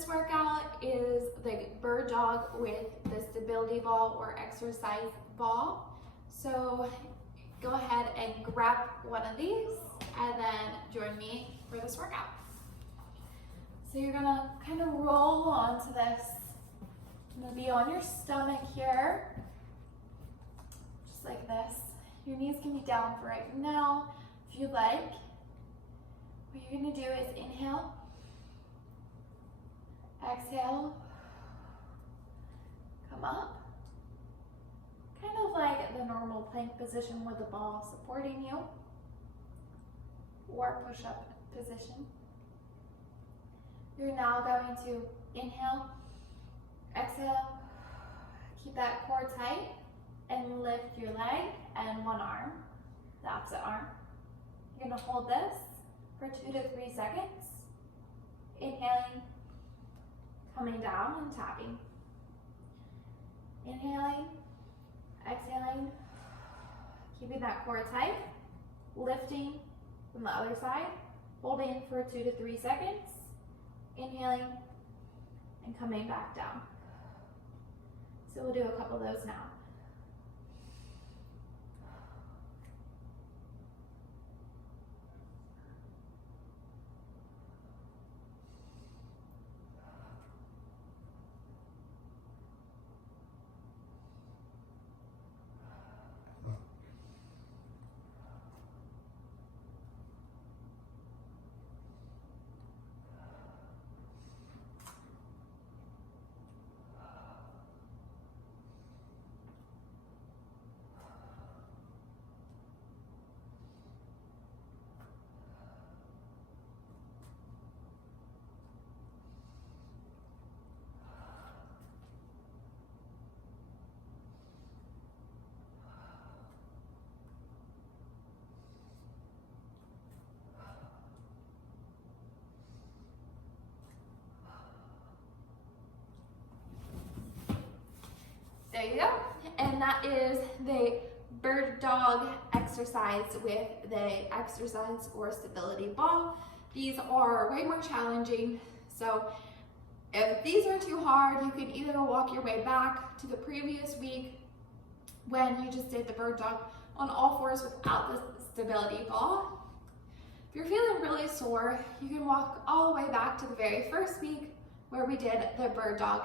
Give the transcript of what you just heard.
this workout is the bird dog with the stability ball or exercise ball. So go ahead and grab one of these and then join me for this workout. So you're gonna kind of roll onto this. You're gonna be on your stomach here, just like this. Your knees can be down for right now if you like. What you're gonna do is inhale, exhale, come up. Kind of like the normal plank position with the ball supporting you, or push-up position. You're now going to inhale, exhale, keep that core tight, and lift your leg and one arm, the opposite arm. You're gonna hold this for 2 to 3 seconds. Inhaling, coming down and tapping. Inhaling, exhaling, keeping that core tight, lifting from the other side, holding for 2 to 3 seconds, inhaling, and coming back down. So we'll do a couple of those now. There you go. And that is the bird dog exercise with the exercise or stability ball. These are way more challenging. So if these are too hard, you can either walk your way back to the previous week when you just did the bird dog on all fours without the stability ball. If you're feeling really sore, you can walk all the way back to the very first week where we did the bird dog